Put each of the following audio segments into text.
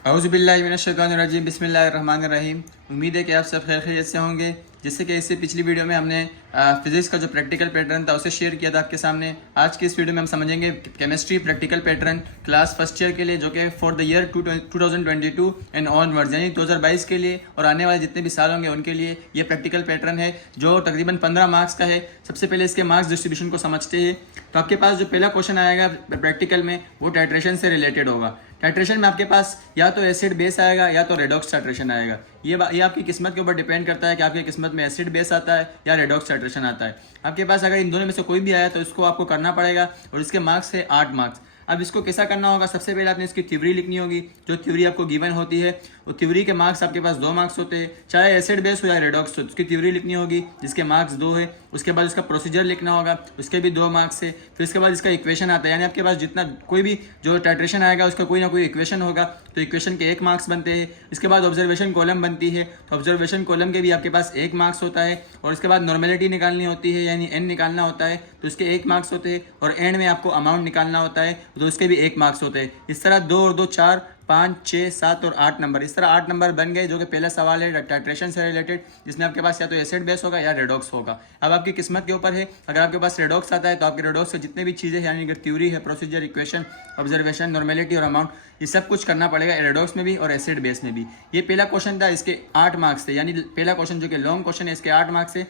औज़ुबिल्लाहिमिनश्शैतानिर्रजीम बिस्मिल्लाहिर्रहमानिर्रहीम। उम्मीद है कि आप सब खैर खैरियत से होंगे। जैसे कि इससे पिछली वीडियो में हमने फिज़िक्स का जो प्रैक्टिकल पैटर्न था उसे शेयर किया था आपके सामने। आज की इस वीडियो में हम समझेंगे chemistry practical pattern class first year के लिए, जो कि for the year 2022 and onwards, यानी 2022 के लिए और आने वाले जितने भी साल होंगे उनके लिए ये प्रैक्टिकल पैटर्न है जो तकरीबन 15 मार्क्स का है। सबसे पहले इसके मार्क्स डिस्ट्रीब्यूशन को समझते हैं। तो आपके पास जो पहला क्वेश्चन आएगा प्रैक्टिकल में वो टाइट्रेशन से रिलेटेड होगा। टाइट्रेशन में आपके पास या तो एसिड बेस आएगा या तो रेडॉक्स टाइट्रेशन आएगा। ये आपकी किस्मत के ऊपर डिपेंड करता है कि आपकी किस्मत में एसिड बेस आता है या रेडॉक्स टाइट्रेशन आता है। आपके पास अगर इन दोनों में से कोई भी आया तो इसको आपको करना पड़ेगा और इसके मार्क्स है 8 मार्क्स। अब इसको कैसा करना होगा, सबसे पहले आपने इसकी थ्योरी लिखनी होगी। जो थ्योरी आपको गिवन होती है वो थ्योरी के मार्क्स आपके पास 2 मार्क्स होते हैं, चाहे एसिड बेस हो या रेडॉक्स हो। उसकी थ्योरी लिखनी होगी जिसके मार्क्स 2 है। उसके बाद उसका प्रोसीजर लिखना होगा, उसके भी 2 मार्क्स है। फिर उसके बाद इसका इक्वेशन आता है, यानी आपके पास जितना कोई भी जो टाइट्रेशन आएगा उसका कोई ना कोई इक्वेशन होगा, तो इक्वेशन के 1 मार्क्स बनते हैं। इसके बाद ऑब्जर्वेशन कॉलम बनती है, तो ऑब्जर्वेशन कॉलम के भी आपके पास 1 मार्क्स होता है। और इसके बाद नॉर्मेलिटी निकालनी होती है, यानी एन निकालना होता है, तो उसके 1 मार्क्स होते हैं। और एंड में आपको अमाउंट निकालना होता है, तो उसके भी 1 मार्क्स होते हैं। इस तरह 2 और 2 4 5 6 7 और 8 नंबर, इस तरह 8 नंबर बन गए, जो कि पहला सवाल है टाइट्रेशन से रिलेटेड, जिसमें आपके पास या तो एसिड बेस होगा या रेडॉक्स होगा। अब आपकी किस्मत के ऊपर है, अगर आपके पास रेडॉक्स आता है तो आपके रेडॉक्स से जितने भी चीज़ें, यानी अगर थ्योरी है, प्रोसीजर, इक्वेशन, ऑब्जर्वेशन, नॉर्मेलिटी और अमाउंट, ये सब कुछ करना पड़ेगा रेडॉक्स में भी और एसिड बेस में भी। ये पहला क्वेश्चन था, इसके 8 मार्क्स थे, यानी पहला क्वेश्चन जो कि लॉन्ग क्वेश्चन है इसके 8 मार्क्स है।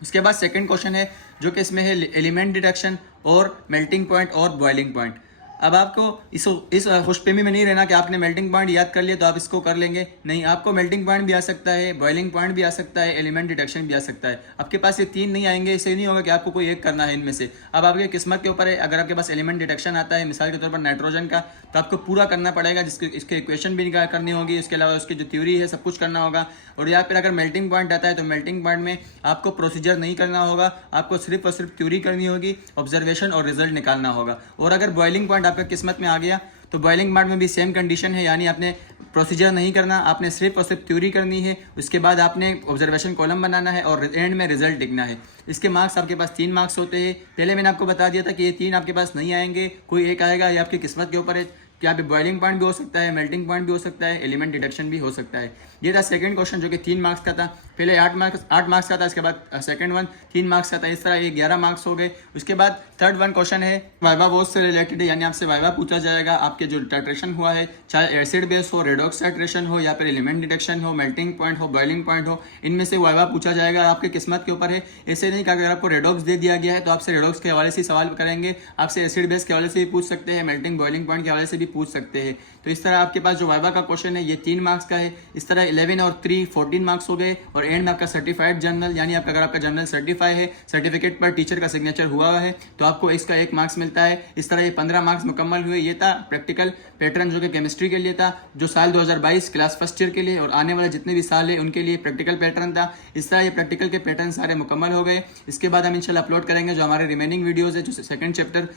उसके बाद सेकंड क्वेश्चन है जो कि इसमें है एलिमेंट डिटेक्शन और मेल्टिंग पॉइंट और बॉइलिंग पॉइंट। अब आपको इस खुशफहमी में नहीं रहना कि आपने मेल्टिंग पॉइंट याद कर लिया तो आप इसको कर लेंगे। नहीं, आपको मेल्टिंग पॉइंट भी आ सकता है, बॉइलिंग पॉइंट भी आ सकता है, एलिमेंट डिटेक्शन भी आ सकता है। आपके पास ये 3 नहीं आएंगे, इससे नहीं होगा कि आपको कोई एक करना है इनमें से। अब आपके किस्मत के ऊपर है। अगर आपके पास एलिमेंट डिटेक्शन आता है, मिसाल के तौर पर नाइट्रोजन का, तो आपको पूरा करना पड़ेगा, जिसके इसके इक्वेशन भी करनी होगी, इसके अलावा उसकी जो थ्योरी है सब कुछ करना होगा। और या फिर अगर मेल्टिंग पॉइंट आता है तो मेल्टिंग पॉइंट में आपको प्रोसीजर नहीं करना होगा, आपको सिर्फ और सिर्फ थ्योरी करनी होगी, ऑब्जर्वेशन और रिजल्ट निकालना होगा। और अगर बॉइलिंग पॉइंट आपका किस्मत में आ गया तो बॉइलिंग पॉइंट में भी सेम कंडीशन है, यानी आपने प्रोसीजर नहीं करना, आपने सिर्फ और सिर्फ थ्योरी करनी है। उसके बाद आपने ऑब्जर्वेशन कॉलम बनाना है और एंड में रिजल्ट लिखना है। इसके मार्क्स आपके पास 3 मार्क्स होते हैं। पहले मैंने आपको बता दिया था कि ये 3 आपके पास नहीं आएंगे, कोई एक आएगा। ये आपकी किस्मत के ऊपर है कि यहाँ पे बॉइलिंग पॉइंट भी हो सकता है, मेल्टिंग पॉइंट भी हो सकता है, एलिमेंट डिटेक्शन भी हो सकता है। ये था सेकंड क्वेश्चन जो कि 3 मार्क्स का था। पहले 8 मार्क्स का था, इसके बाद सेकंड वन 3 मार्क्स का था। इस तरह ये 11 मार्क्स हो गए। उसके बाद थर्ड वन क्वेश्चन है वाइवा वॉश से रिलेटेड है, यानी आपसे वाइवा पूछा जाएगा आपके जो टाइट्रेशन हुआ है, चाहे एसिड बेस हो, रेडॉक्स टाइट्रेशन हो या फिर एलिमेंट डिटेक्शन हो, मेल्टिंग पॉइंट हो, बॉइलिंग पॉइंट हो, इनमें से वाइवा पूछा जाएगा। आपके किस्मत के ऊपर है। ऐसे नहीं कि अगर आपको रेडॉक्स दे दिया गया है तो आपसे रेडॉक्स के हवाले से सवाल करेंगे, आपसे एसिड बेस के हवाले से भी पूछ सकते हैं, मेल्टिंग बॉइलिंग पॉइंट के हवाले से भी पूछ सकते हैं। तो इस तरह आपके पास जो वाइवा का क्वेश्चन है ये 3 मार्क्स का है। इस तरह 11 और 3 14 मार्क्स हो गए। और एंड में आपका सर्टिफाइड जर्नल, यानी आपका अगर आपका जर्नल सर्टिफाई है, सर्टिफिकेट पर टीचर का सिग्नेचर हुआ है, तो आपको इसका 1 मार्क्स मिलता है। इस तरह ये 15 मार्क्स मुकम्मल हुए। ये था प्रैक्टिकल पैटर्न जो कि केमिस्ट्री के लिए था, जो साल 2022 क्लास फर्स्ट ईयर के लिए और आने वाले जितने भी साल है उनके लिए प्रैक्टिकल पैटर्न था। इस तरह ये प्रैक्टिकल के पैटर्न सारे मुकम्मल हो गए। इसके बाद हम इंशाल्लाह अपलोड करेंगे जो हमारे रिमेनिंग वीडियोज़ है, जो second chapter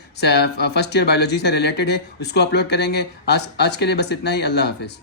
first year biology से रिलेटेड है, उसको अपलोड करेंगे। आज के लिए बस इतना ही। अल्लाह हाफिज़।